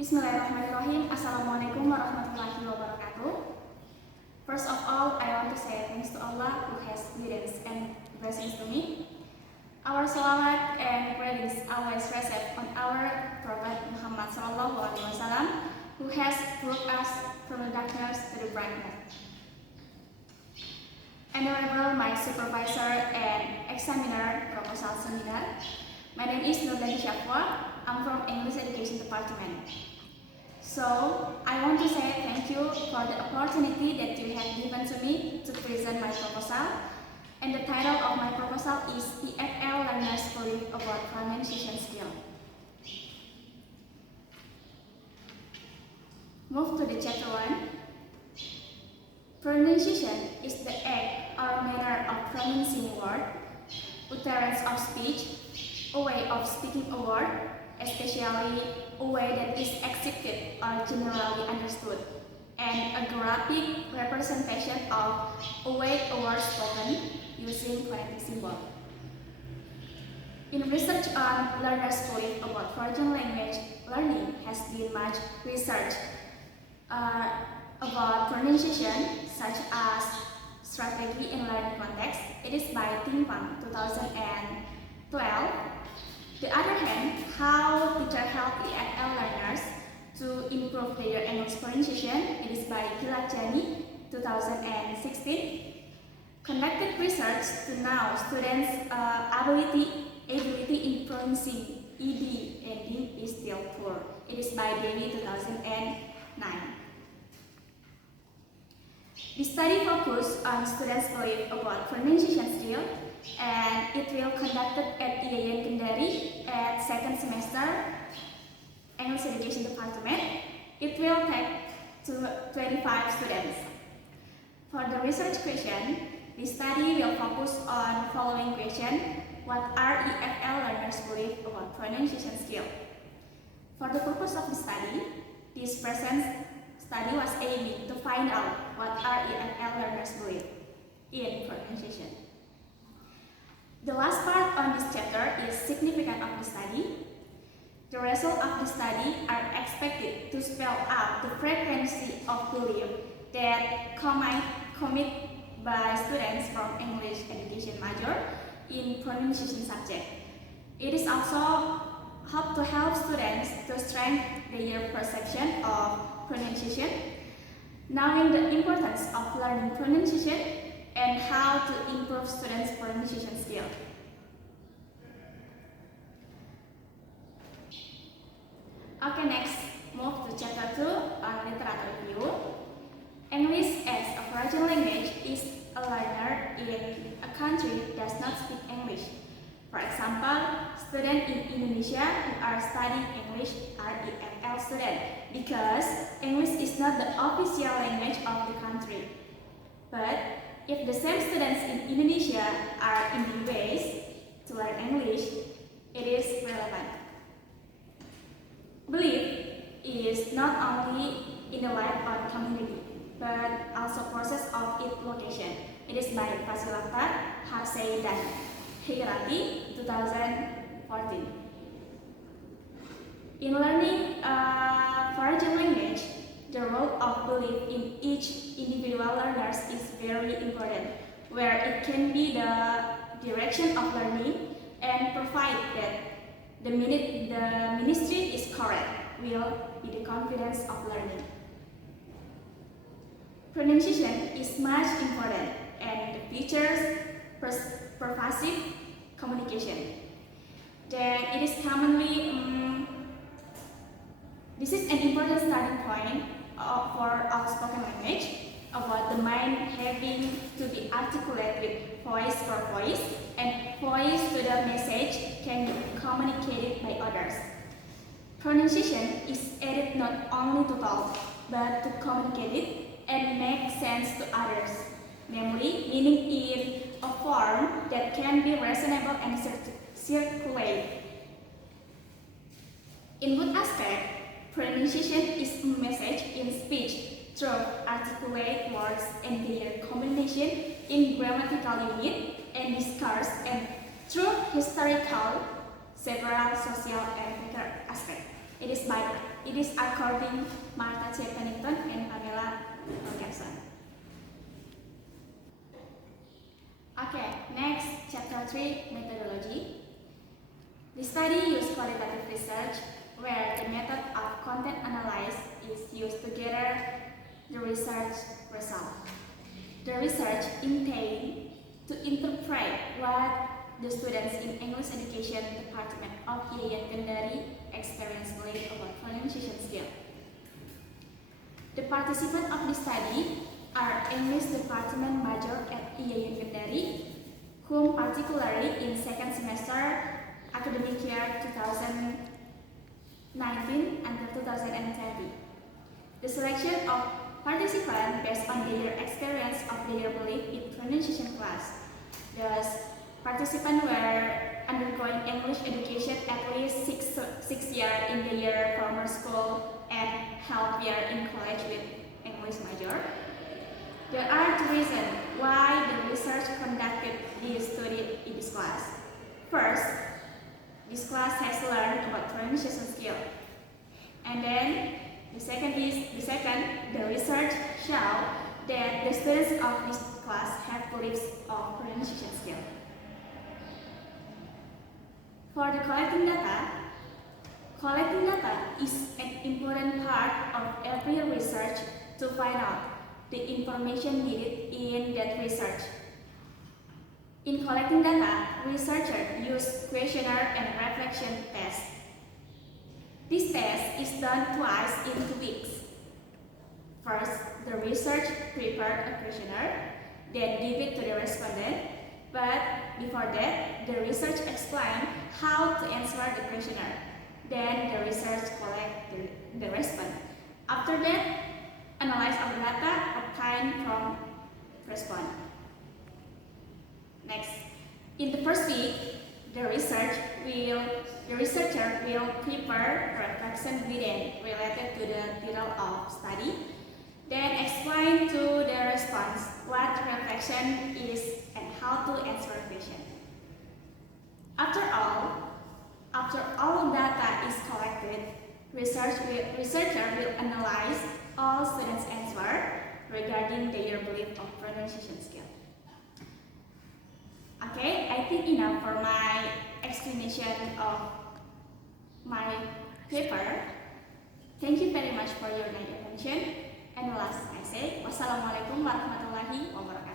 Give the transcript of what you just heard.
Bismillahirrahmanirrahim. Assalamualaikum warahmatullahi wabarakatuh. First of all, I want to say thanks to Allah who has guidance and blessings to me. Our salawat and praise always rest on our Prophet Muhammad SAW, who has brought us from the darkness to the brightness. Honorable my supervisor and examiner proposal seminar. My name is Nurdianti Syafwa. I'm from English Education Department. So, I want to say thank you for the opportunity that you have given to me to present my proposal. And the title of my proposal is EFL Learners Belief About Pronunciation Skill. Move to the chapter 1. Pronunciation is the act or manner of pronouncing word, utterance of speech, a way of speaking a word, especially a way that is accepted or generally understood, and a graphic representation of a way a word spoken using phonetic symbol. In research on learners' belief about foreign language learning has been much research about pronunciation, such as strategy in learning context. It is by Timpang 2012. The other hand, how teachers help EFL learners to improve their English pronunciation. It is by Gilajani 2016. Conducted research to know students' ability in pronouncing ed and d is still poor. It is by Devi 2009. The study focused on students' belief about pronunciation skill, and it will conducted at Yayan Kendari at second semester English Education Department. It will take 25 students. For the research question, the study will focus on following question: what are EFL learners' belief about pronunciation skill? For the purpose of the study, this present study was aiming to find out what are EFL learners' belief in pronunciation. The last part on this chapter is significance of the study. The results of the study are expected to spell out the frequency of belief that commit by students from English education major in pronunciation subject. It is also hope to help students to strengthen their perception of pronunciation, knowing the importance of learning pronunciation and how to improve students' pronunciation skill. Okay, next, move to chapter 2 on literature review. English as a foreign language is a learner in a country that does not speak English. For example, students in Indonesia who are studying English are EFL students because English is not the official language of the country. But if the same students in Indonesia are in the US to learn English, it is relevant. Belief is not only in the life of the community, but also process of its location. It is by Fasilata Harsey dan Hirati 2014. In learning foreign language, the role of belief in each individual learners is very important, where it can be the direction of learning and provide that the ministry is correct will be the confidence of learning. Pronunciation is much important and the features pervasive communication. Then it is commonly this is an important starting point for outspoken language about the mind having to be articulate with voice for voice, and voice to the message can be communicated by others. Pronunciation is added not only to talk, but to communicate it and make sense to others, namely meaning in a form that can be reasonable and circulate. In both aspects, pronunciation is a message in speech through articulate words and their combination in grammatical unit and discourse, and through historical, several social and cultural aspects. It is by It is according Martha J. Pennington and Pamela Wilkerson. Okay, next, chapter 3, methodology. The study uses qualitative research, where the method of content analysis is used to gather the research result. The research intends to interpret what the students in English Education Department of EAN Kendari experience believe about pronunciation skill. The participants of the study are English Department major at EAN Kendari, whom particularly in second semester academic year 2019 until 2020. The selection of participants based on their experience of their belief in pronunciation class. Thus, participants were undergoing English education at least six years in the year former school and half year in college with English major. There are two reasons why the research conducted this study in this class. First, this class has learned about pronunciation skill. And then the second, the research shows that the students of this class have beliefs of pronunciation skill. For the collecting data is an important part of every research to find out the information needed in that research. In collecting data, researchers use questionnaire and reflection tests. This test is done twice in 2 weeks. First, the research prepared a questionnaire, then give it to the respondent. But before that, the research explained how to answer the questionnaire. Then the research collect the response. After that, analyze of the data obtained from respondent. Next, in the first week, the researcher will prepare reflection written related to the title of study, then explain to the response what reflection is and how to answer the question. After all data is collected, researcher will analyze all students' answers regarding their belief of pronunciation skill. Okay, I think enough for my explanation of my paper. Thank you very much for your attention. And last, I say, wassalamualaikum warahmatullahi wabarakatuh.